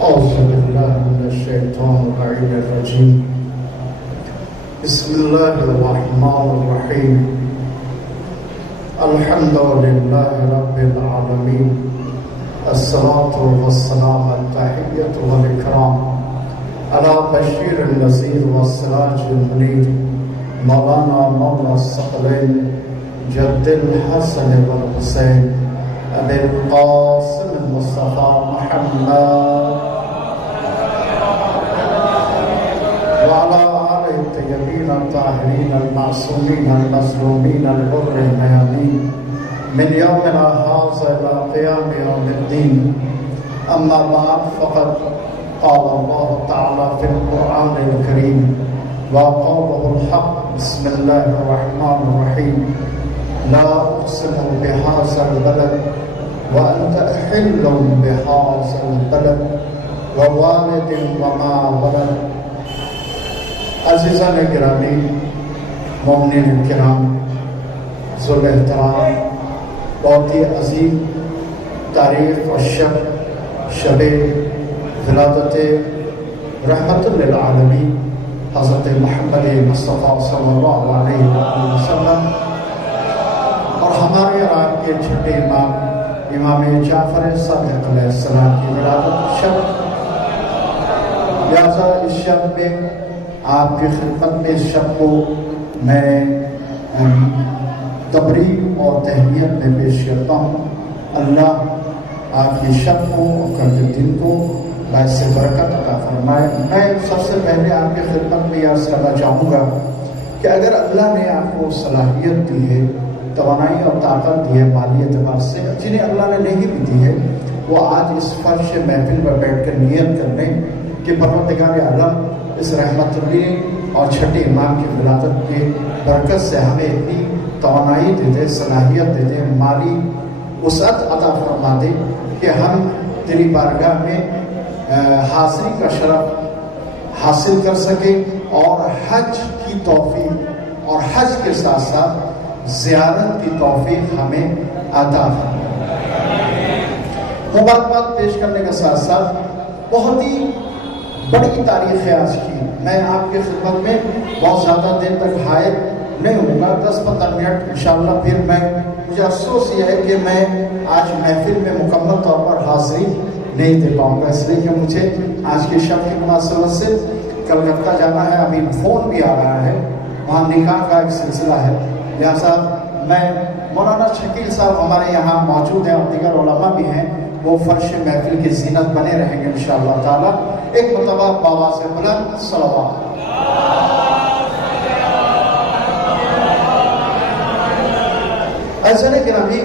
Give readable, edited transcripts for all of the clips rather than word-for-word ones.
أعوذ بالله من الشيطان اللعين الرجيم. بسم الله الرحمن الرحيم. الحمد لله رب العالمين. الصلاة والسلام التحية والإكرام على بشير النذير والسراج المنير مولانا مولى الثقلين جد الحسن والحسين أبي القاسم المصطفى محمد وعلى آله الطيبين الطاهرين المعصومين المظلومين الغر الميامين من يومنا هذا إلى قيام يوم الدين. أما بعد فقد قال الله تعالى في القرآن الكريم وقوله الحق بسم الله الرحمن الرحيم لا أقسم بهذا البلد وأنت أحل بهذا البلد ووالد وما ولد. عزیزان گرامی، مومنین کرام، ذو احترام، بہت ہی عظیم تاریخ اور شب ولادت رحمت للعالمین حضرت محمد مصطفیٰ صلی اللہ علیہ وسلم اور ہمارے اور آپ کے چھٹے امام جعفر صادق علیہ السلام کی ولادت شب. لہذا اس شب میں آپ کی خدمت میں اس شب کو میں تبریک اور تہنیت میں پیش کرتا ہوں. اللہ آپ کی شب کو اور کل کے دن کو باعث برکت عطا فرمائے. میں سب سے پہلے آپ کی خدمت میں عرض کرنا چاہوں گا کہ اگر اللہ نے آپ کو صلاحیت دی ہے، توانائی اور طاقت دی ہے مالی اعتبار سے، جنہیں اللہ نے نہیں بھی دی ہے، وہ آج اس فرش محفل پر بیٹھ کر نیت کر لیں کہ پروردگار عالم اس رحمت اللہ اور چھٹے امام کی ولادت کے برکت سے ہمیں اتنی توانائی دے دے، صلاحیت دے دے، مالی وسعت عطا فرما دے کہ ہم تیری بارگاہ میں حاضری کا شرف حاصل کر سکیں اور حج کی توفیق اور حج کے ساتھ ساتھ زیارت کی توفیق ہمیں عطا فرمائے. مبارکباد پیش کرنے کے ساتھ ساتھ بہت ہی بڑی تاریخ ہے آج کی. میں آپ کی خدمت میں بہت زیادہ دیر تک حائل نہیں ہوں گا، 10-15 منٹ انشاءاللہ. پھر مجھے افسوس یہ ہے کہ میں آج محفل میں مکمل طور پر حاضری نہیں دے پاؤں گا، اس لیے کہ مجھے آج کی شب کی مناسبت سے کلکتہ جانا ہے. ابھی فون بھی آ رہا ہے، وہاں نکاح کا ایک سلسلہ ہے. لہٰذا میں مولانا شکیل صاحب ہمارے یہاں موجود ہیں اور دیگر علماء بھی ہیں، وہ فرش محفل کی زینت بنے رہیں گے انشاءاللہ تعالی. ایک مرتبہ بابا سے بلند صلوات. عزیزان گرامی،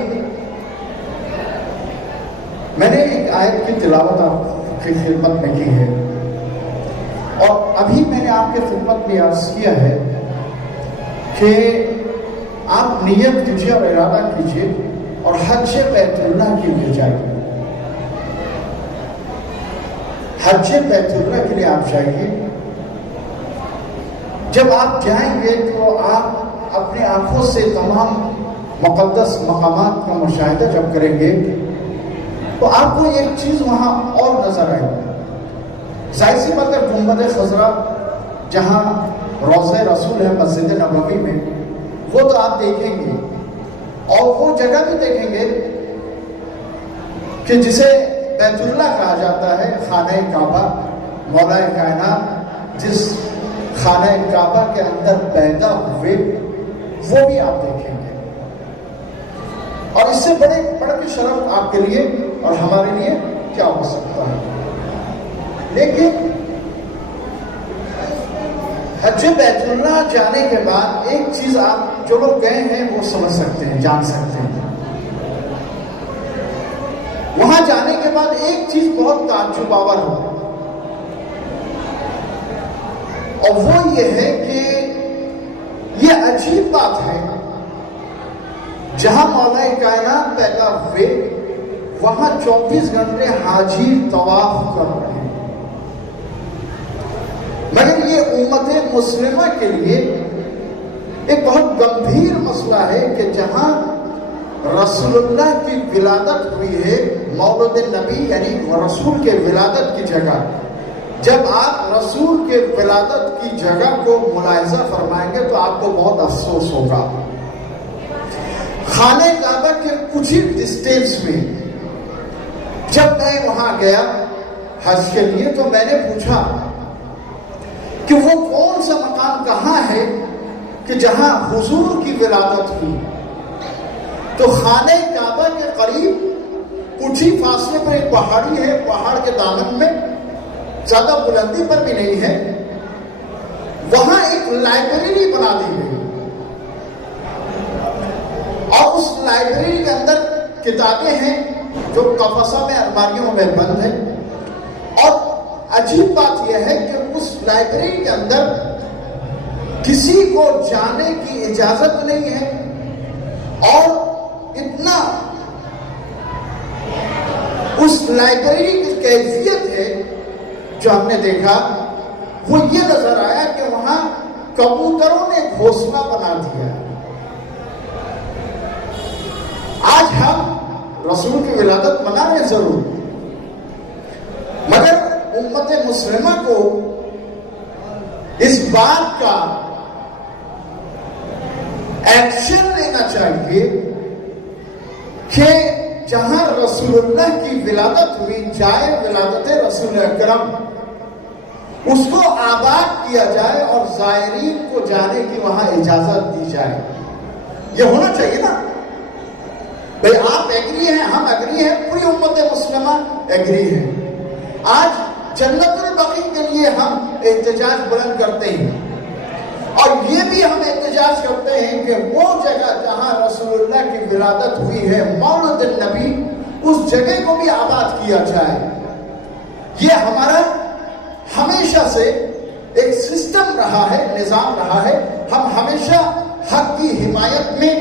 میں نے ایک آیت کی تلاوت آپ کی خدمت میں کی ہے اور ابھی میں نے آپ کی خدمت میں عرض کیا ہے کہ آپ نیت کیجئے اور ارادہ کیجئے اور حج بیت اللہ کے لیے جائیے. حج بیت اللہ کے لیے آپ جائیے. جب آپ جائیں گے تو آپ اپنی آنکھوں سے تمام مقدس مقامات کا مشاہدہ جب کریں گے تو آپ کو ایک چیز وہاں اور نظر آئے گی. ظاہر سی بات ہے، گنبد خضرا جہاں روضہ رسول ہے مسجد نبوی میں، وہ تو آپ دیکھیں گے اور وہ جگہ بھی دیکھیں گے کہ جسے بیت اللہ کہا جاتا ہے، خانہ کعبہ. مولا کائنات جس خانہ کعبہ کے اندر پیدا ہوئے وہ بھی آپ دیکھیں گے. اور اس سے بڑے کے شرف آپ کے لیے اور ہمارے لیے کیا ہو سکتا ہے. لیکن حج بیت اللہ جانے کے بعد ایک چیز آپ جو لوگ گئے ہیں وہ سمجھ سکتے ہیں، جان سکتے ہیں. وہاں جانے کے بعد ایک چیز بہت تعجب آور ہو اور وہ یہ ہے کہ یہ عجیب بات ہے، جہاں مولا کائنات پیدا ہوئے وہاں 24 گھنٹے حاجی طواف کر رہے ہیں. مگر یہ امت مسلمہ کے لیے ایک بہت گمبھیر مسئلہ ہے کہ جہاں رسول اللہ کی ولادت ہوئی ہے مولد نبی یعنی رسول کے ولادت کی جگہ. جب آپ رسول کے ولادت کی جگہ کو ملاحظہ فرمائیں گے تو آپ کو بہت افسوس ہوگا. خانہ کعبہ کے کچھ ہی ڈسٹینس میں جب میں وہاں گیا حج کے لیے تو میں نے پوچھا کہ وہ کون سا مقام کہاں ہے کہ جہاں حضور کی ولادت ہوئی. تو خانہ کعبہ کے قریب کچھ ہی فاصلے پر ایک پہاڑی ہے, پہاڑ کے دامن میں, زیادہ بلندی پر بھی نہیں ہے. وہاں ایک لائبریری بنا دی گئی اور اس لائبریری کے اندر کتابیں ہیں جو قفصہ میں الماریوں میں بند ہیں. اور عجیب بات یہ ہے کہ اس لائبریری کے اندر کسی کو جانے کی اجازت نہیں ہے. اور اتنا اس لائبریری کی کیفیت ہے جو ہم نے دیکھا وہ یہ نظر آیا کہ وہاں کبوتروں نے گھونسلہ بنا دیا. آج ہم رسول کی ولادت منا رہے ضرور, مگر امت مسلمہ کو اس بات کا ایکشن لینا چاہیے کہ جہاں رسول اللہ کی ولادت ہوئی, جائے ولادت رسول اکرم, اس کو آباد کیا جائے اور زائرین کو جانے کی وہاں اجازت دی جائے. یہ ہونا چاہیے نا بھئی. آپ ایگری ہیں, ہم ایگری ہیں, پوری امت مسلمہ ایگری ہے. آج جنت البقیع کے لیے ہم احتجاج بلند کرتے ہیں اور یہ بھی ہم احتجاج کرتے ہیں کہ وہ جگہ جہاں رسول اللہ کی ولادت ہوئی ہے مولد النبی, اس جگہ کو بھی آباد کیا جائے. یہ ہمارا ہمیشہ سے ایک سسٹم رہا ہے, نظام رہا ہے. ہم ہمیشہ حق کی حمایت میں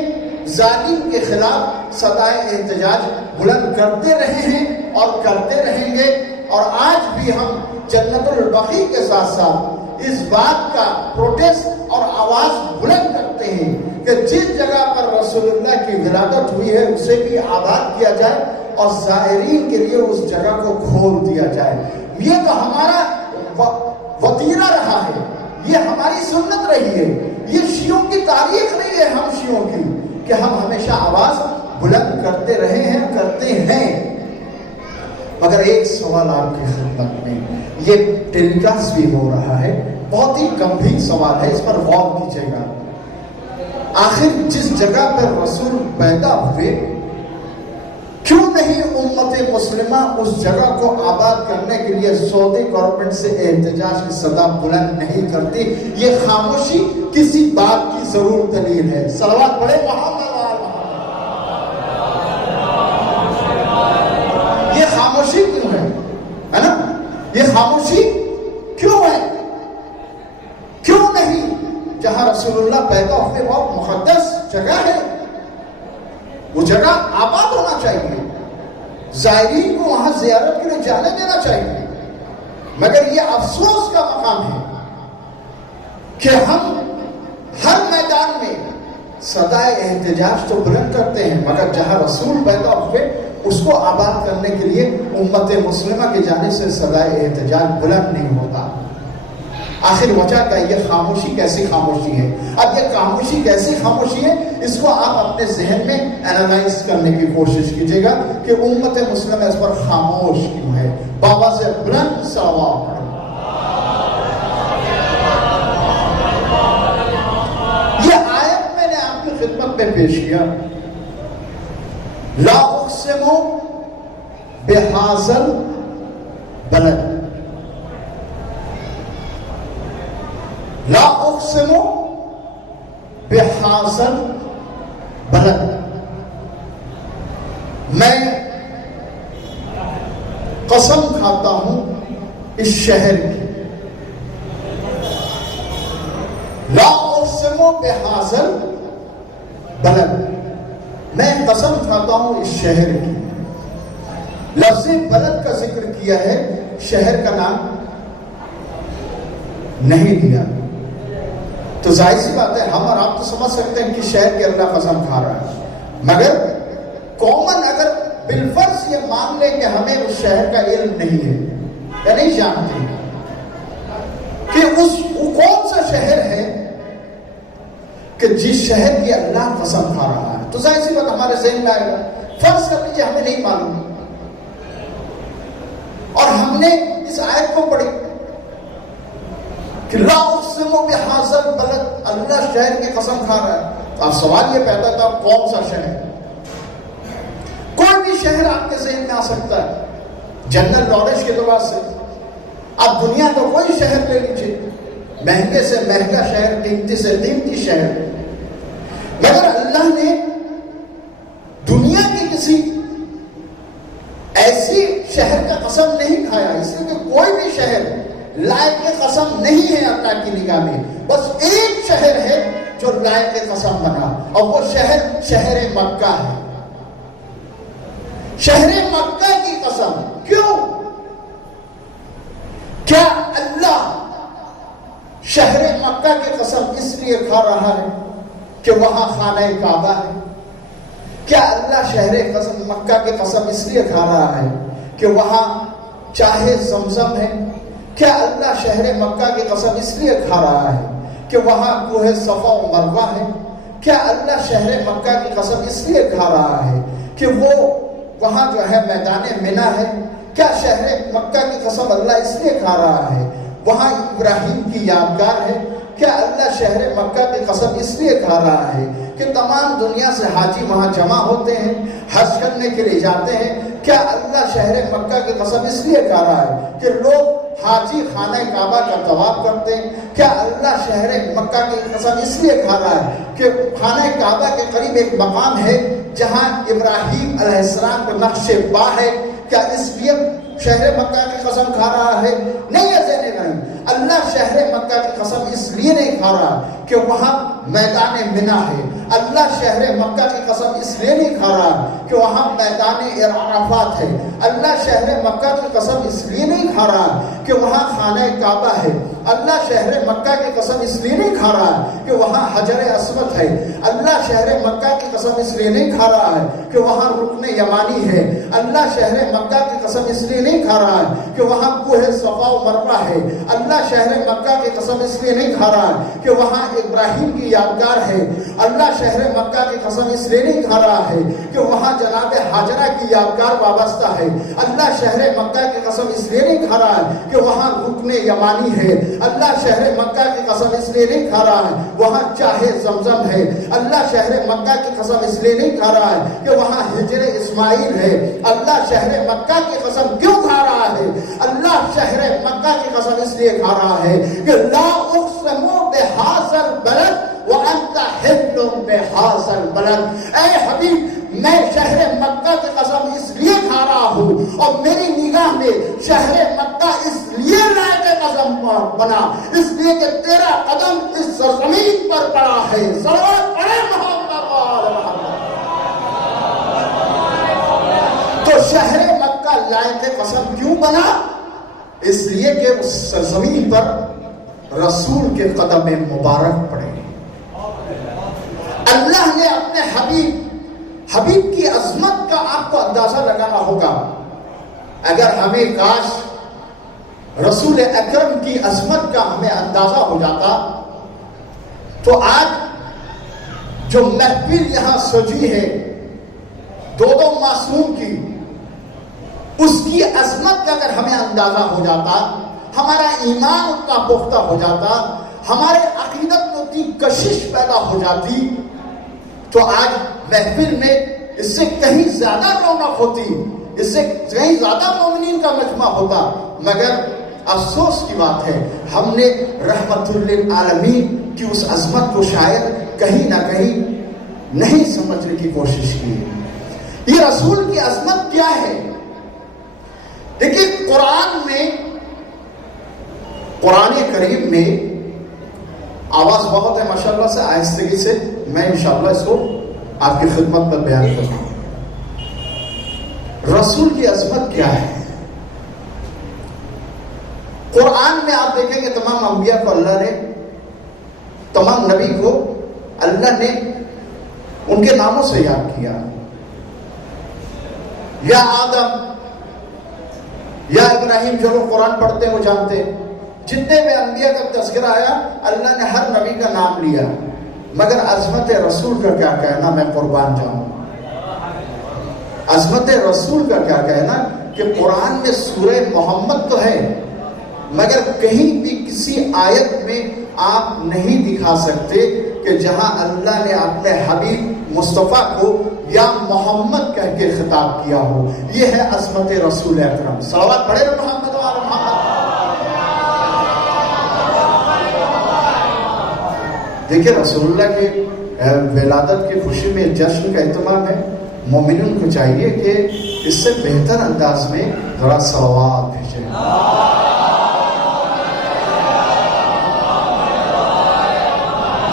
ظالم کے خلاف صدائے احتجاج بلند کرتے رہے ہیں اور کرتے رہیں گے. اور آج بھی ہم جنت البقیع کے ساتھ ساتھ اس بات کا پروٹیسٹ اور آواز بلند کرتے ہیں کہ جس جگہ پر رسول اللہ کی ولادت ہوئی ہے اسے بھی آباد کیا جائے اور زائرین کے لیے اس جگہ کو کھول دیا جائے. یہ تو ہمارا وتیرہ رہا ہے, یہ ہماری سنت رہی ہے. یہ شیعوں کی تاریخ نہیں ہے ہم شیعوں کی کہ ہم ہمیشہ آواز بلند کرتے رہے ہیں, کرتے ہیں. مگر ایک سوال آپ کی خدمت میں, یہ ٹیلی کاسٹ بھی ہو رہا ہے, بہت ہی گمبھیر سوال ہے, اس پر غور کیجیے گا. آخر جس جگہ پر رسول پیدا ہوئے کیوں نہیں امت مسلمہ اس جگہ کو آباد کرنے کے لیے سعودی گورنمنٹ سے احتجاج کی صدا بلند نہیں کرتی؟ یہ خاموشی کسی بات کی ضرور دلیل ہے. صلوات پڑھے محمد. یہ خاموشی کیوں ہے نا؟ یہ خاموشی کیوں ہے؟ کیوں نہیں جہاں رسول اللہ پیدا ہوئے بہت مقدس جگہ ہے, وہ جگہ آباد ہونا چاہیے, زائرین کو وہاں زیارت کے لیے جانے دینا چاہیے. مگر یہ افسوس کا مقام ہے کہ ہم ہر میدان میں صدائے احتجاج تو بلند کرتے ہیں مگر جہاں رسول پیدا ہوئے اس کو آباد کرنے کے لیے امت مسلمہ کی جانب سے صدائے احتجاج بلند نہیں ہوتا. آخر وجہ کا یہ خاموشی کیسی خاموشی ہے؟ اب یہ خاموشی کیسی خاموشی ہے اس کو آپ اپنے ذہن میں اینالائز کرنے کی کوشش کیجئے گا کہ امت مسلمہ اس پر خاموش کیوں ہے. بابا سے بلند صلوات. یہ آیت میں نے آپ کی خدمت میں پیش کیا, لا اقسم بہذا البلد, لا اقسم بہذا البلد, میں قسم کھاتا ہوں اس شہر کی. لا اقسم بہذا البلد, میں قسم کھاتا ہوں اس شہر کی. لفظ بلد کا ذکر کیا ہے, شہر کا نام نہیں دیا. تو ظاہر سی بات ہے ہم اور آپ تو سمجھ سکتے ہیں کہ شہر کے اللہ قسم کھا رہا ہے, مگر کامن اگر بالفرض یہ مان لیں کہ ہمیں اس شہر کا علم نہیں ہے یا نہیں جانتے کہ وہ کون سا شہر ہے کہ جس شہر کی اللہ قسم کھا رہا ہے، تو ظاہر سی بات ہمارے ذہن میں آئے گا. فرض کر لیجیے ہمیں نہیں معلوم اور ہم نے اس آیت کو پڑھی کہ لا اقسم بہذا البلد، اللہ شہر کی قسم کھا رہا ہے. اب سوال یہ پیدا تھا کون سا شہر؟ کوئی بھی شہر آپ کے ذہن میں آ سکتا ہے جنرل نالج کے اعتبار سے. آپ دنیا کا کوئی شہر لے لیجیے، مہنگے سے مہنگا شہر، قیمتی سے قیمتی شہر، مگر اللہ نے دنیا کی کسی ایسی شہر کا قسم نہیں کھایا، اس لیے کہ کوئی بھی شہر لائق قسم نہیں ہے اللہ کی نگاہ میں. بس ایک شہر ہے جو لائق قسم بنا، اور وہ شہر مکہ ہے. شہر مکہ کی قسم کیوں؟ کیا اللہ شہر مکہ کی قسم اس لیے کھا رہا ہے کہ وہاں خانہ کعبہ ہے؟ کیا اللہ شہر مکہ کی قسم اس لیے کھا رہا ہے کہ وہاں چاہے زمزم ہے؟ کیا اللہ شہر مکہ کی قسم اس لیے کھا رہا ہے کہ وہاں کوہ صفا و مروہ ہے؟ کیا اللہ شہر مکہ کی قسم اس لیے کھا رہا ہے کہ وہ وہاں جو ہے میدان منی ہے؟ کیا شہر مکہ کی قسم اللہ اس لیے کھا رہا ہے وہاں ابراہیم کی یادگار ہے؟ کیا اللہ شہر مکہ کی قسم اس لیے کھا رہا ہے کہ تمام دنیا سے حاجی وہاں جمع ہوتے ہیں، حج کرنے کے لیے جاتے ہیں؟ کیا اللہ شہر مکہ کی قسم اس لیے کھا رہا ہے کہ لوگ حاجی خانہ کعبہ کا طواف کرتے ہیں؟ کیا اللہ شہر مکہ کی قسم اس لیے کھا رہا ہے کہ خانہ کعبہ کے قریب ایک مقام ہے جہاں ابراہیم علیہ السلام کا نقش پا ہے؟ کیا اس لیے شہر مکہ کی قسم کھا رہا ہے؟ نہیں ہے نہیں. اللہ شہر مکہ کی قسم اس لیے نہیں کھا رہا کہ وہاں میدان منی ہے. اللہ شہر مکہ کی قسم اس لیے نہیں کھا رہا کہ وہاں میدان عرفات ہے. اللہ شہر مکہ کی قسم اس لیے نہیں کھا رہا کہ وہاں خانہ کعبہ ہے. اللہ شہر مکہ کی قسم اس لیے نہیں کھا رہا کہ وہاں حجر اسود ہے. اللہ شہر مکہ کی قسم اس لیے نہیں کھا رہا ہے کہ وہاں رکن یمانی ہے. اللہ شہر مکہ کی قسم اس لیے نہیں کھا رہا ہے کہ وہاں کوہ صفا و مروہ ہے. اللہ شہر مکہ کی قسم اس لیے نہیں کھا رہا ہے کہ وہاں ابراہیم کی یادگار ہے. اللہ شہر مکہ کی قسم اس لیے نہیں کھا رہا ہے کہ وہاں جناب ہاجرہ کی یادگار وابستہ ہے. اللہ شہر مکہ کی قسم اس لیے نہیں کھا رہا ہے کہ وہاں رکن یمانی ہے. اللہ شہر مکہ کی قسم اس لیے نہیں کھا رہا ہے وہاں چاہے زمزم ہے. اللہ شہر مکہ کی قسم اس لیے نہیں کھا رہا ہے کہ وہاں ہجر اسماعیل ہے. اللہ شہر مکہ کی قسم کیوں کھا رہا ہے؟ اللہ شہر مکہ کی قسم اس لیے کھا رہا ہے کہ لا اقسم بہذا البلد وانت حل بہذا البلد. اے حبیب میں شہر مکہ کی قسم اس لیے کھا رہا ہوں اور میری نگاہ میں شہر مکہ اس لیے لائق قسم بنا اس لیے کہ تیرا قدم اس زمین پر پڑا ہے. صلوات پڑھے محمد محمد. تو شہر مکہ لائق قسم کیوں بنا؟ اس لیے کہ اس سرزمین پر رسول کے قدم مبارک پڑے. اللہ نے اپنے حبیب کی عظمت کا آپ کو اندازہ لگانا ہوگا. اگر ہمیں کاش رسول اکرم کی عظمت کا ہمیں اندازہ ہو جاتا تو آج جو محفل یہاں سجی ہے دو معصوم کی، اس کی عظمت کا اگر ہمیں اندازہ ہو جاتا، ہمارا ایمان ان کا پختہ ہو جاتا، ہمارے عقیدت میں اتنی کشش پیدا ہو جاتی تو آج محفل میں اس سے کہیں زیادہ رونق ہوتی، اس سے کہیں زیادہ مومنین کا مجمع ہوتا. مگر افسوس کی بات ہے ہم نے رحمت للعالمین کی اس عظمت کو شاید کہیں نہ کہیں نہیں سمجھنے کی کوشش کی. یہ رسول کی عظمت کیا ہے؟ دیکھیں قرآن کریم میں آواز بہت ہے ماشاءاللہ سے، آہستگی سے میں انشاءاللہ اس کو آپ کی خدمت پر بیان کروں. رسول کی عظمت کیا ہے؟ قرآن میں آپ دیکھیں کہ تمام انبیاء کو اللہ نے، تمام نبی کو اللہ نے ان کے ناموں سے یاد کیا. یا آدم یا ابراہیم، جو لوگ قرآن پڑھتے ہیں وہ جانتے ہیں جتنے بھی انبیاء کا تذکرہ آیا اللہ نے ہر نبی کا نام لیا، مگر عظمت رسول کا کیا کہنا، میں قربان جاؤں۔ عظمت رسول کا کیا کہنا کہ قرآن میں سورہ محمد تو ہے مگر کہیں بھی کسی آیت میں آپ نہیں دکھا سکتے کہ جہاں اللہ نے اپنے حبیب مصطفیٰ کو یا محمد کہہ کے خطاب کیا ہو۔ یہ ہے عظمت رسول اکرم۔ صلوات پڑھے محمد و آل محمد۔ دیکھیں رسول اللہ کی ولادت کی خوشی میں جشن کا اہتمام ہے، مومنین کو چاہیے کہ اس سے بہتر انداز میں ذرا صلوات بھیجیں۔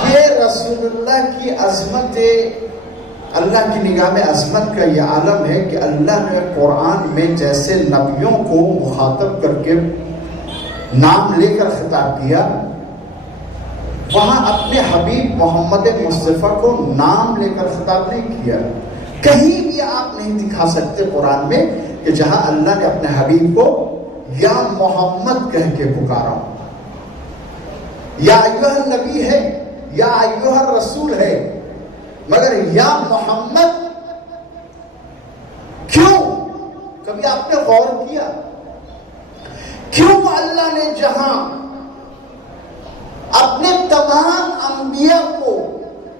یہ رسول اللہ کی عظمت، اللہ کی نگاہ میں عظمت کا یہ عالم ہے کہ اللہ نے قرآن میں جیسے نبیوں کو مخاطب کر کے نام لے کر خطاب کیا، وہاں اپنے حبیب محمد مصطفیٰ کو نام لے کر خطاب نہیں کیا۔ کہیں بھی آپ نہیں دکھا سکتے قرآن میں کہ جہاں اللہ نے اپنے حبیب کو یا محمد کہہ کے پکارا، یا ایھا النبی ہے یا ایھا الرسول ہے، مگر یا محمد کیوں؟ کبھی آپ نے غور کیا کیوں اللہ نے جہاں اپنے تمام انبیاء کو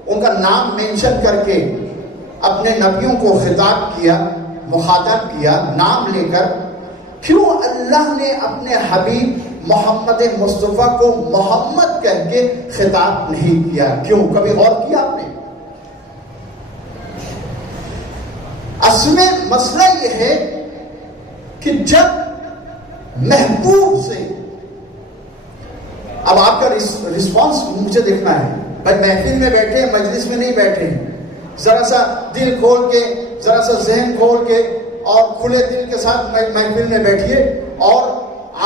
ان کا نام مینشن کر کے اپنے نبیوں کو خطاب کیا، مخاطب کیا نام لے کر، کیوں اللہ نے اپنے حبیب محمد مصطفیٰ کو محمد کہہ کے خطاب نہیں کیا؟ کیوں؟ کبھی غور کیا آپ نے؟ اصل میں مسئلہ یہ ہے کہ جب محبوب سے، اب آپ کا رسپانس مجھے دیکھنا ہے، بھائی محفل میں بیٹھے ہیں، مجلس میں نہیں بیٹھے ہیں، ذرا سا دل کھول کے، ذرا سا ذہن کھول کے اور کھلے دل کے ساتھ محفل میں بیٹھیے، اور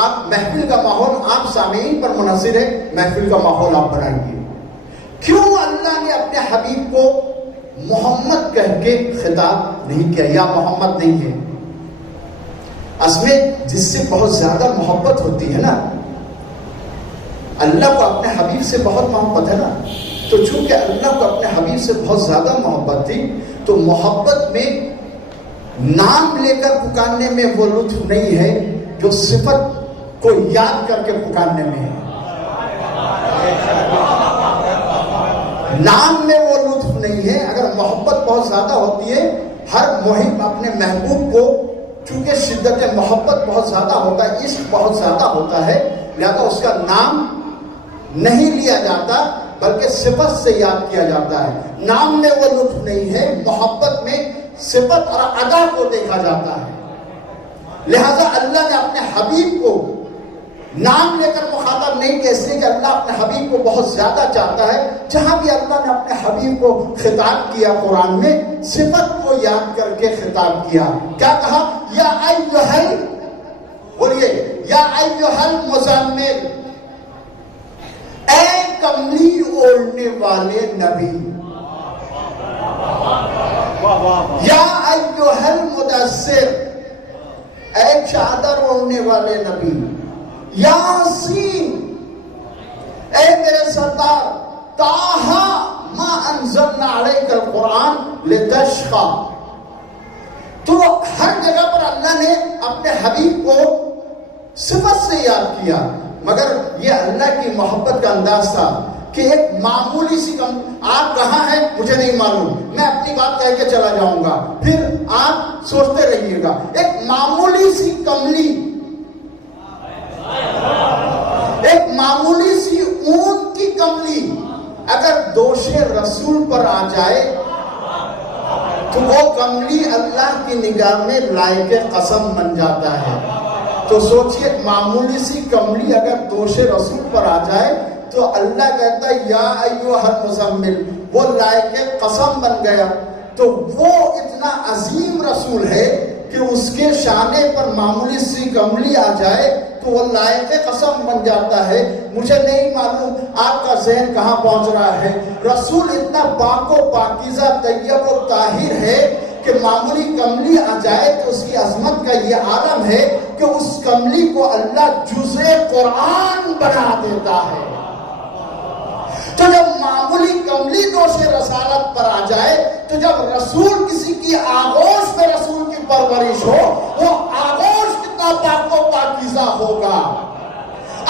آپ محفل کا ماحول آپ سامعین پر منحصر ہے، محفل کا ماحول آپ بنائیے۔ کیوں اللہ نے اپنے حبیب کو محمد کہہ کے خطاب نہیں کیا، یا محمد نہیں ہے؟ اصل میں جس سے بہت زیادہ محبت ہوتی ہے نا، اللہ کو اپنے حبیب سے بہت محبت ہے نا، تو چونکہ اللہ کو اپنے حبیب سے بہت زیادہ محبت تھی تو محبت میں نام لے کر پکارنے میں وہ لطف نہیں ہے جو صفت کو یاد کر کے پکارنے میں ہے۔ نام میں وہ لطف نہیں ہے۔ اگر محبت بہت زیادہ ہوتی ہے، ہر محب اپنے محبوب کو چونکہ شدت محبت بہت زیادہ ہوتا ہے، عشق بہت زیادہ ہوتا ہے، لہذا اس کا نام نہیں لیا جاتا بلکہ صفت سے یاد کیا جاتا ہے۔ نام میں وہ لطف نہیں ہے، محبت میں صفت اور ادا کو دیکھا جاتا ہے۔ لہذا اللہ نے اپنے حبیب کو نام لے کر مخاطب نہیں کیا، اس لیے کہ اللہ اپنے حبیب کو بہت زیادہ چاہتا ہے۔ جہاں بھی اللہ نے اپنے حبیب کو خطاب کیا قرآن میں، صفت کو یاد کر کے خطاب کیا۔ کیا کہا؟ یا ایھا، بولیے یا ایھا المزمل، اے کملی اوڑھنے والے نبی، یا ایھا المدثر، اے چادر اوڑھنے والے نبی، یاسین، اے میرے سردار، طٰہٰ ما انزلنا علیک القرآن لتشقیٰ۔ تو ہر جگہ پر اللہ نے اپنے حبیب کو صفت سے یاد کیا، مگر یہ اللہ کی محبت کا انداز تھا کہ ایک معمولی سی آپ کہاں ہیں مجھے نہیں معلوم، میں اپنی بات کہہ کے چلا جاؤں گا، پھر آپ سوچتے رہیے گا۔ ایک معمولی سی کملی، ایک معمولی سی اون کی کملی اگر دوش رسول پر آ جائے تو وہ کملی اللہ کی نگاہ میں لائق قسم بن جاتا ہے۔ تو سوچئے معمولی سی کملی اگر دوش رسول پر آ جائے تو اللہ کہتا ہے یا ایھا المزمل، وہ لائق قسم بن گیا۔ تو وہ اتنا عظیم رسول ہے کہ اس کے شانے پر معمولی سی کملی آ جائے تو وہ لائق قسم بن جاتا ہے۔ مجھے نہیں معلوم آپ کا ذہن کہاں پہنچ رہا ہے، رسول اتنا پاک و پاکیزہ طیب و طاہر ہے کہ معمولی کملی آ جائے تو اس کی عظمت کا یہ عالم ہے کہ اس کملی کو اللہ جزء قرآن بنا دیتا ہے. تو جب معمولی کملی دوش رسالت پر آ جائے تو جب رسول کسی کی آغوش میں رسول کی پرورش ہو وہ آغوش کتنا پاک و پاکیزہ ہوگا.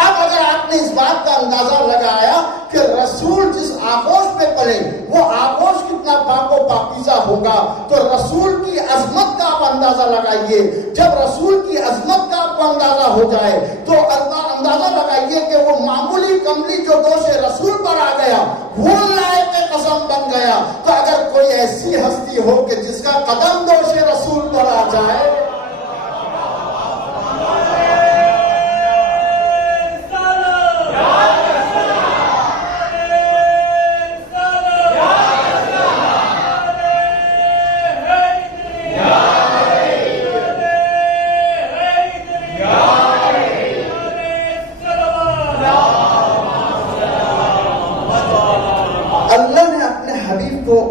اب اگر آپ نے اس بات کا اندازہ لگایا کہ رسول جس آغوش میں پلے وہ آغوش کتنا پاک و پاکیزہ ہوگا تو رسول کی عظمت کا آپ اندازہ لگائیے. جب رسول کی عظمت کا آپ کو اندازہ ہو جائے تو اندازہ لگائیے کہ وہ معمولی کملی جو دوش رسول پر آ گیا وہ لائق قسم بن گیا. تو اگر کوئی ایسی ہستی ہو کہ جس کا قدم دوش رسول پر آ جائے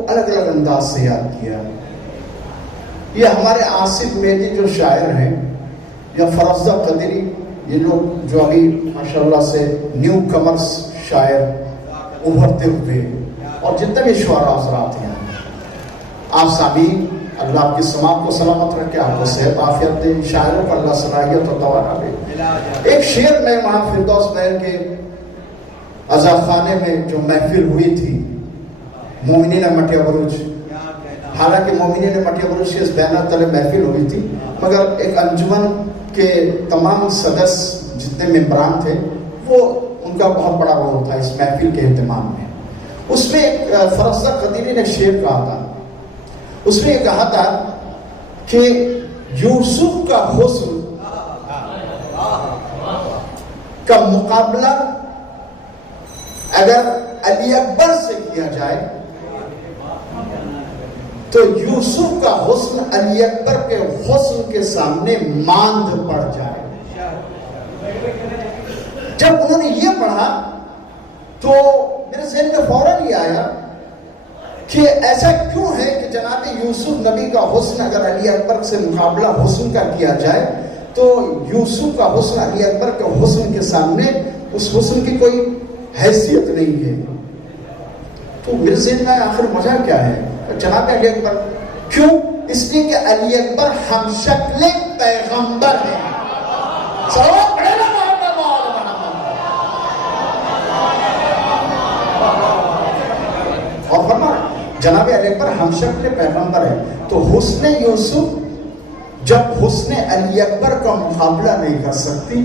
الگ الگ انداز سے یاد کیا. یہ ہمارے آصف مہدی جو شاعر ہیں یا فرزدہ قدری یہ لوگ جو ابھی ماشاءاللہ سے نیو کمرس شاعر ابھرتے ہوئے اور جتنے بھی شعراء حضرات ہیں آپ سامعین اللہ آپ کی سماعت کو سلامت رکھے آپ کو صحت عافیت دے شاعروں کو اللہ صلاحیت و توانہ دے. ایک شعر میں وہاں فردوس محل کے عزا خانے میں جو محفل ہوئی تھی مومنین مٹیا بروچ حالانکہ مومنین مٹیا بروچ کی اس بیانات تلے محفل ہوئی تھی مگر ایک انجمن کے تمام سدس جتنے ممبران تھے وہ ان کا بہت بڑا رول تھا اس محفل کے اہتمام میں. اس میں ایک فرزدہ قدیری نے شعر کہا تھا. اس میں یہ کہا تھا کہ یوسف کا حسن کا مقابلہ اگر علی اکبر سے کیا جائے تو یوسف کا حسن علی اکبر کے حسن کے سامنے ماند پڑ جائے. جب انہوں نے یہ پڑھا تو میرے ذہن میں فوراً یہ آیا کہ ایسا کیوں ہے کہ جناب یوسف نبی کا حسن اگر علی اکبر سے مقابلہ حسن کا کیا جائے تو یوسف کا حسن علی اکبر کے حسن کے سامنے اس حسن کی کوئی حیثیت نہیں ہے. تو میرے ذہن میں آخر وجہ کیا ہے جناب علی اکبر کیوں؟ اس لیے کہ علی اکبر ہم شکل پیغمبر ہیں. صلوات پڑھے نا محمد وآل محمد. اور فرمایا جناب علی اکبر ہم شکل پیغمبر ہے. تو حسن یوسف جب حسن علی اکبر کا مقابلہ نہیں کر سکتی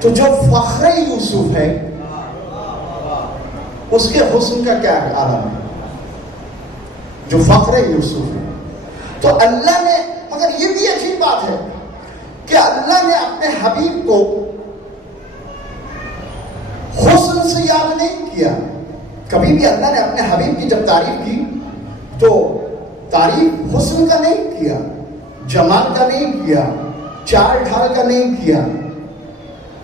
تو جو فخر یوسف ہے اس کے حسن کا کیا عالم ہے جو فخر یوسف ہے. تو اللہ نے مگر یہ بھی عجیب بات ہے کہ اللہ نے اپنے حبیب کو حسن سے یاد نہیں کیا. کبھی بھی اللہ نے اپنے حبیب کی جب تعریف کی تو تعریف حسن کا نہیں کیا, جمال کا نہیں کیا, چال ڈھال کا نہیں کیا.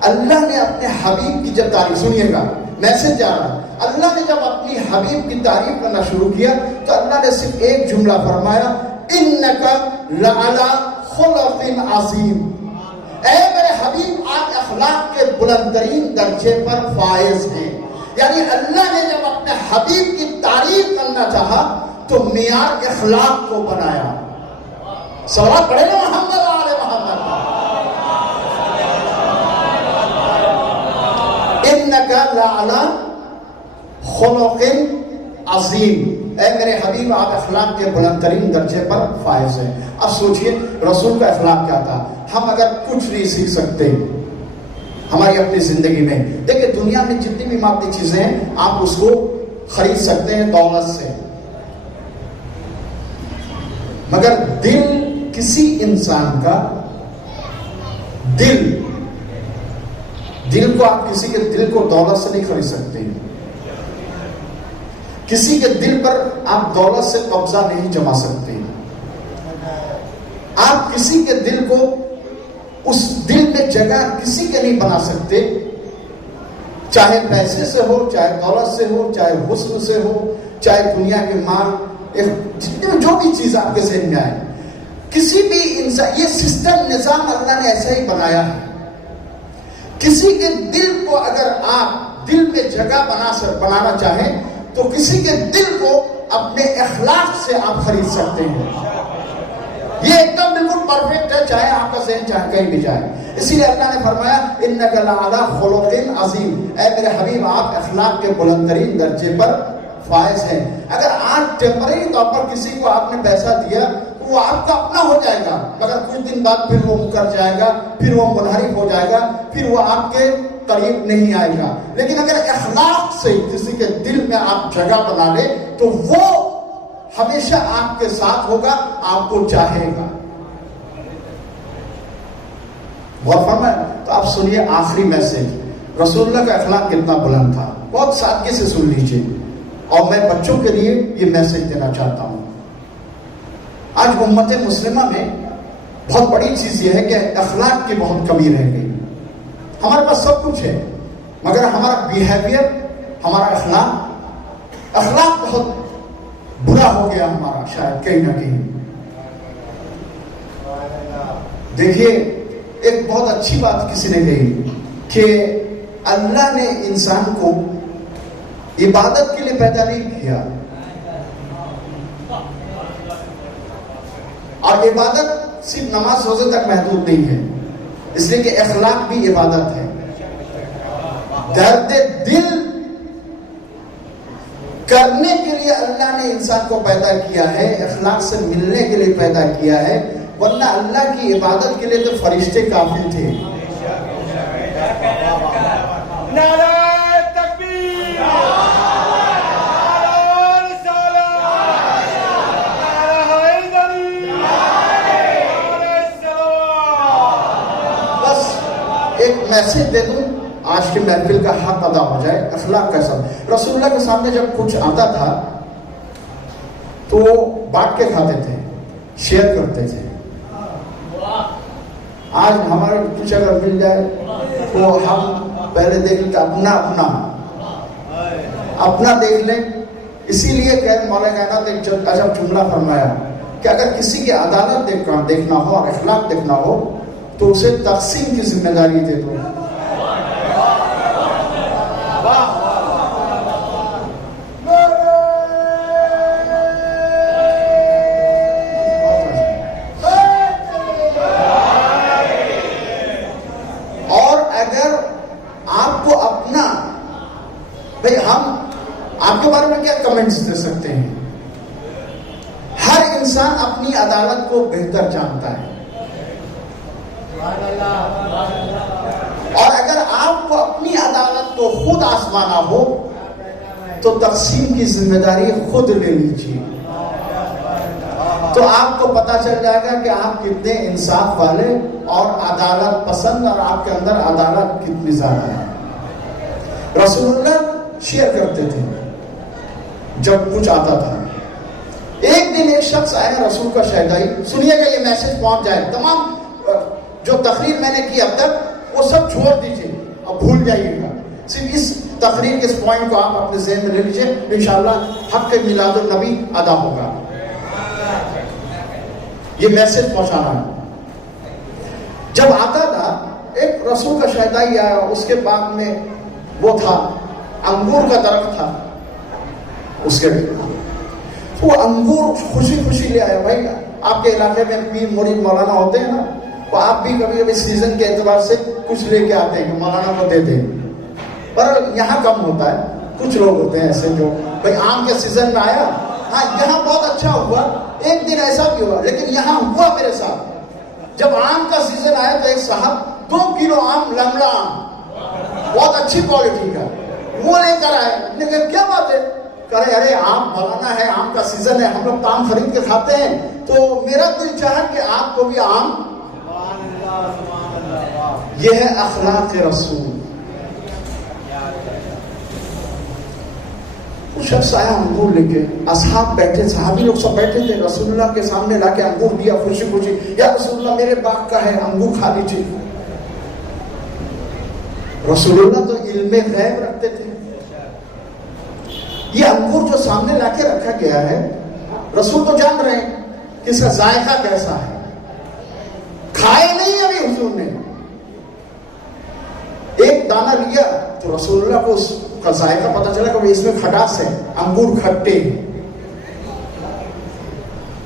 اللہ نے اپنے حبیب کی جب تعریف, سنیے گا میسج جا رہا, اللہ نے جب اپنی حبیب کی تعریف کرنا شروع کیا تو اللہ نے صرف ایک جملہ فرمایا, انکا لعلی خلق عظیم. اے میرے حبیب آپ اخلاق کے بلند ترین درجے پر فائز ہیں. یعنی اللہ نے جب اپنے حبیب کی تعریف کرنا چاہا تو معیار اخلاق کو بنایا. صلوات پڑھے نا محمد آل محمد. انکا لعلی خلق عظیم, اے میرے حبیب آپ اخلاق کے بلند ترین درجے پر فائز ہیں. اب سوچئے رسول کا اخلاق کیا تھا. ہم اگر کچھ نہیں سیکھ سکتے ہماری اپنی زندگی میں, دیکھیں دنیا میں جتنی بھی مادی چیزیں ہیں آپ اس کو خرید سکتے ہیں دولت سے, مگر دل کسی انسان کا دل کو آپ کسی کے دل کو دولت سے نہیں خرید سکتے. کسی کے دل پر آپ دولت سے قبضہ نہیں جما سکتے. آپ کسی کے دل کو اس دل میں جگہ کسی کے نہیں بنا سکتے, چاہے پیسے سے ہو, چاہے دولت سے ہو, چاہے حسن سے ہو, چاہے دنیا کے مال جتنے جو بھی چیز آپ کے ذہن میں آئے، کسی بھی انسان، یہ سسٹم نظام اللہ نے ایسا ہی بنایا ہے. کسی کے دل کو اگر آپ دل میں جگہ بنانا چاہیں تو کسی کے دل کو اپنے اخلاق سے آپ خرید سکتے ہیں. یہ ایک دم بالکل پرفیکٹ ہے، چاہے آپ کا ذہن چاہے کہیں بھی جائے. اسی لیے اللہ نے فرمایا انک لعلی خلق عظیم، اے میرے حبیب آپ اخلاق کے بلند ترین درجے پر فائز ہیں. اگر آج ٹیمپرری طور پر کسی کو آپ نے پیسہ دیا تو وہ آپ کا اپنا ہو جائے گا، مگر کچھ دن بعد پھر وہ مکر جائے گا، پھر وہ منحرف ہو جائے گا، پھر وہ آپ کے قریب نہیں آئے گا. لیکن اگر اخلاق سے کسی کے دل میں آپ جگہ بنا لیں تو وہ ہمیشہ آپ کے ساتھ ہوگا، آپ کو چاہے گا. غور فرمائیں. تو آپ سنیے آخری میسج، رسول اللہ کا اخلاق کتنا بلند تھا، بہت سادگی سے سن لیجئے. اور میں بچوں کے لیے یہ میسج دینا چاہتا ہوں. آج امت مسلمہ میں بہت بڑی چیز یہ ہے کہ اخلاق کی بہت کمی رہ گئی. ہمارے پاس سب کچھ ہے مگر ہمارا بیہیویئر، ہمارا اخلاق بہت برا ہو گیا ہمارا، شاید کہیں نہ کہیں. دیکھیے ایک بہت اچھی بات کسی نے کہی کہ اللہ نے انسان کو عبادت کے لیے پیدا نہیں کیا، اور عبادت صرف نماز روزے تک محدود نہیں ہے، اس لیے کہ اخلاق بھی عبادت ہے. درد دل کرنے کے لیے اللہ نے انسان کو پیدا کیا ہے، اخلاق سے ملنے کے لیے پیدا کیا ہے، ورنہ اللہ کی عبادت کے لیے تو فرشتے کافی تھے. نعرہ تکبیر، بس ایک میسج دے دوں، آج کی محفل کا حق ادا ہو جائے. اخلاق کا سب، رسول اللہ کے سامنے جب کچھ آتا تھا تو بانٹ کے کھاتے تھے، شیئر کرتے تھے. آج ہمارے کچھ اگر مل جائے تو ہم پہلے دیکھ لیں اپنا دیکھ لیں. اسی لیے کہ مولا کائنات نے ایک عجب جملہ فرمایا کہ اگر کسی کی عدالت دیکھنا ہو اور اخلاق دیکھنا ہو تو اسے تقسیم کی ذمہ داری دے دو. آپ کے بارے میں کیا کمنٹس دے سکتے ہیں؟ ہر انسان اپنی عدالت کو بہتر جانتا ہے، اور اگر آپ کو اپنی عدالت کو خود آزمانا ہو تو تقسیم کی ذمہ داری خود لے لیجیے. تو آپ کو پتا چل جائے گا کہ آپ کتنے انصاف والے اور عدالت پسند، اور آپ کے اندر عدالت کتنی زیادہ ہے. رسول اللہ شیئر کرتے تھے جب کچھ آتا تھا. ایک دن ایک شخص آیا رسول کا شہدائی، سنیے گا یہ میسج پہنچ جائے. تمام جو تقریر میں نے کی اب تک وہ سب چھوڑ دیجئے اور بھول جائیے گا، صرف اس تقریر کے اس پوائنٹ کو آپ اپنے ذہن میں لے لیجئے. انشاءاللہ حق میلاد النبی ادا ہوگا. یہ میسج پہنچانا ہے. جب آتا تھا ایک رسول کا شہدائی آیا، اس کے بعد میں وہ تھا انگور کا درخت تھا اس کے بھی، وہ انگور خوشی خوشی لے آیا. بھائی آپ کے علاقے میں پیر مرید مولانا ہوتے ہیں نا، تو آپ بھی کبھی کبھی سیزن کے اعتبار سے کچھ لے کے آتے ہیں کہ مولانا کو دے دیں. پر یہاں کم ہوتا ہے، کچھ لوگ ہوتے ہیں ایسے جو بھائی آم کے سیزن میں آیا. ہاں یہاں بہت اچھا ہوا، ایک دن ایسا بھی ہوا، لیکن یہاں ہوا میرے ساتھ. جب آم کا سیزن آیا تو ایک صاحب 2 کلو آم، لمڑا آم بہت اچھی کوالٹی کا وہ لے کر آئے. نے کہا کیا بات ہے؟ کہے ارے آم مولانا ہے، آم کا سیزن ہے، ہم لوگ آم خرید کے کھاتے ہیں، تو میرا دل چاہا کہ آپ کو بھی آم. یہ ہے اخلاق رسول. وہ شخص آیا انگور لے کے، اصحاب بیٹھے، صحابی لوگ سب بیٹھے تھے، رسول اللہ کے سامنے لا کے انگور دیا خوشی خوشی. یا رسول اللہ میرے باغ کا ہے، انگور کھا لیجیے. رسول اللہ تو علم غیب رکھتے تھے. یہ انگور جو سامنے لا کے رکھا گیا ہے رسول تو جان رہے ہیں کہ اس کا ذائقہ کیسا ہے، کھائے نہیں ابھی حضور نے، ایک دانہ لیا تو رسول اللہ کو اس کا ذائقہ پتہ چلا کہ اس میں کھٹاس ہے، انگور کھٹے۔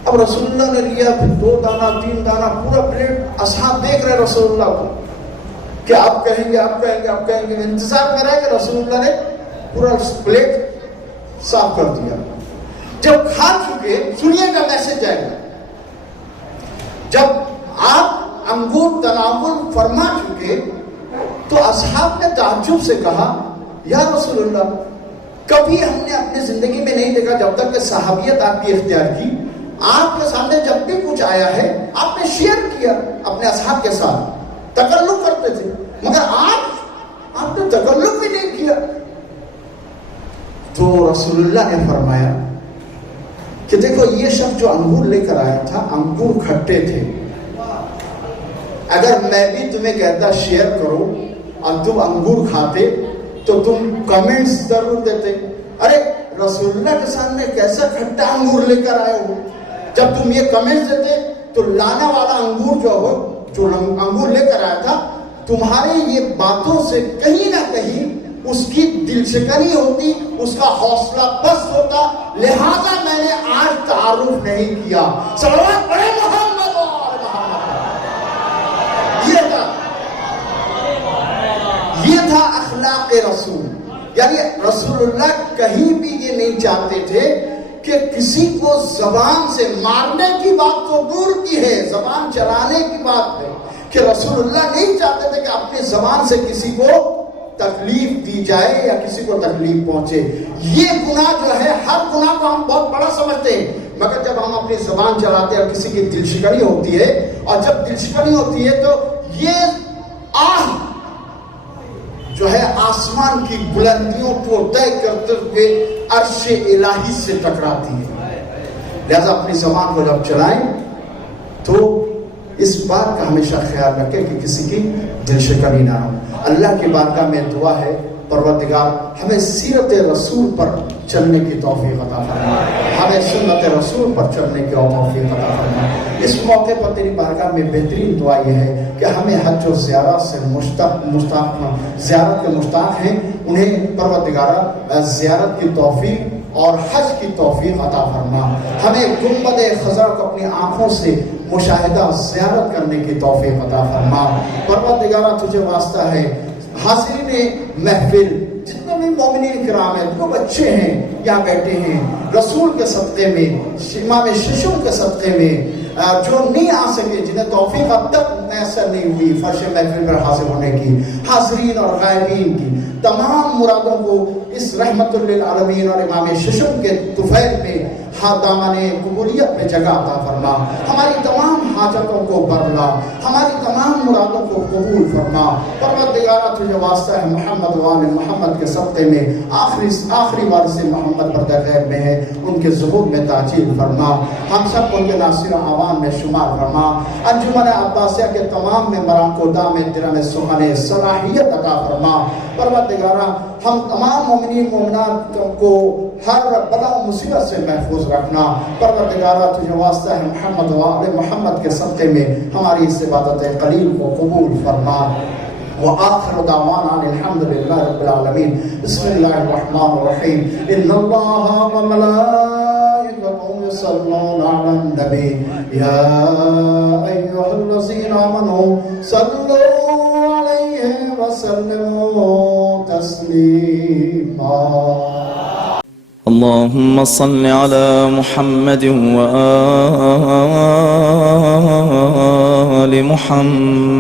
اب رسول اللہ نے لیا، پھر 2 دانہ 3 دانہ، پورا پلیٹ، اصحاب دیکھ رہے رسول اللہ کو کہ آپ کہیں گے، آپ کہیں گے، آپ کہیں گے، انتظار کر رہے کہ رسول اللہ نے پورا پلیٹ صاف کر دیا۔ جب کھا چکے، سنیے کا میسج آئے گا، جب آپ انگور تناول فرما چکے تو اصحاب نے تعجب سے کہا یا رسول اللہ، کبھی ہم نے اپنی زندگی میں نہیں دیکھا جب تک کہ صحابیت آپ کی اختیار کی، آپ کے سامنے جب بھی کچھ آیا ہے آپ نے شیئر کیا اپنے اصحاب کے ساتھ، تکلف کرتے تھے، مگر آج آپ نے تکلف بھی نہیں کیا۔ تو رسول اللہ نے فرمایا کہ دیکھو یہ شخص جو انگور لے کر آیا تھا، انگور کھٹے تھے، اگر میں بھی تمہیں کہتا شیئر کرو اور تم انگور کھاتے تو تم کمنٹس ضرور دیتے، ارے رسول اللہ کے سامنے کیسا کھٹا انگور لے کر آئے ہو۔ جب تم یہ کمنٹس دیتے تو لانا والا انگور جو انگور لے کر آیا تھا، تمہاری یہ باتوں سے کہیں نہ کہیں اس کی دل شکنی ہوتی، اس کا حوصلہ پست ہوتا، لہذا میں نے آج تعارف نہیں کیا۔ صلوات پڑھے محمد اور محمد۔ یہ تھا اخلاق رسول، یعنی رسول اللہ کہیں بھی یہ نہیں چاہتے تھے کہ کسی کو زبان سے مارنے کی بات تو دور کی ہے، زبان چلانے کی بات ہے، کہ رسول اللہ نہیں چاہتے تھے کہ اپنی زبان سے کسی کو تکلیف دی جائے یا کسی کو تکلیف پہنچے۔ یہ گناہ جو ہے، ہر گناہ کو ہم بہت بڑا سمجھتے ہیں، مگر جب ہم اپنی زبان چلاتے ہیں اور کسی کی دل شکنی ہوتی ہے، اور جب دل شکنی ہوتی ہے تو یہ آہ جو ہے آسمان کی بلندیوں کو طے کرتے ہوئے عرش الہی سے ٹکراتی ہے۔ لہذا اپنی زبان کو جب چلائیں تو اس بات کا ہمیشہ خیال رکھیں کہ کسی کی دل شکنی نہ ہو۔ اللہ کی بارگاہ میں دعا ہے، پروردگار ہمیں سیرت رسول پر چلنے کی توفیق عطا فرما، ہمیں سنت رسول پر چلنے کی توفیق عطا فرما۔ اس موقع پر تیری بارگاہ میں بہترین دعا یہ ہے کہ ہمیں حج و زیارت سے زیارت کے مشتاق ہیں، انہیں پروردگارہ زیارت کی توفیق اور حج کی توفیق عطا فرما۔ ہمیں گنبد خضرا کو اپنی آنکھوں سے مشاہدہ زیارت کرنے کی توفیق عطا فرما۔ پروردگارہ تجھے واسطہ ہے، حاضرین محفل جتنے بھی مومنین کرام ہیں، جو بچے ہیں یہاں بیٹھے ہیں، رسول کے صدقے میں، امام ششم کے صدقے میں، جو نہیں آ سکے، جنہیں توفیق اب تک میسر نہیں ہوئی فرش محفل میں حاضر ہونے کی، حاضرین اور غائبین کی تمام مرادوں کو اس رحمت للعالمین اور امام ششم کے طفیل میں دامن قبولیت میں جگہ عطا فرما۔ ہماری تمام حاجتوں کو برلا، ہماری تمام مرادوں کو قبول فرما۔ پروردگارہ تجھے واسطہ ہے، محمد وآل محمد کے صدقے میں آخری وارث محمد پردہ غیب میں ہے، ان کے ظہور میں تاجیل فرما، ہم سب کو ان کے ناصر اعوان میں شمار فرما۔ انجمن عباسیہ کے تمام ممبران کو دام درم سخن صلاحیت عطا فرما۔ پروردگارہ ہم تمام مومنین مومنات کو ہر بلا و مصیبت سے محفوظ رکھنا۔ پروردگارہ تجھے واسطہ ہے، محمد و آل محمد کے صدقے میں ہماری اس عبادت قلیل کو قبول فرما۔ وآخر دعوانا الحمد للہ رب العالمین۔ بسم اللہ الرحمن الرحیم۔ ان اللہ وملائکته یصلون علی النبی یا ایھا الذین آمنوا صلوا علیہ وسلموا تسلیما۔ اللهم صل على محمد وآل محمد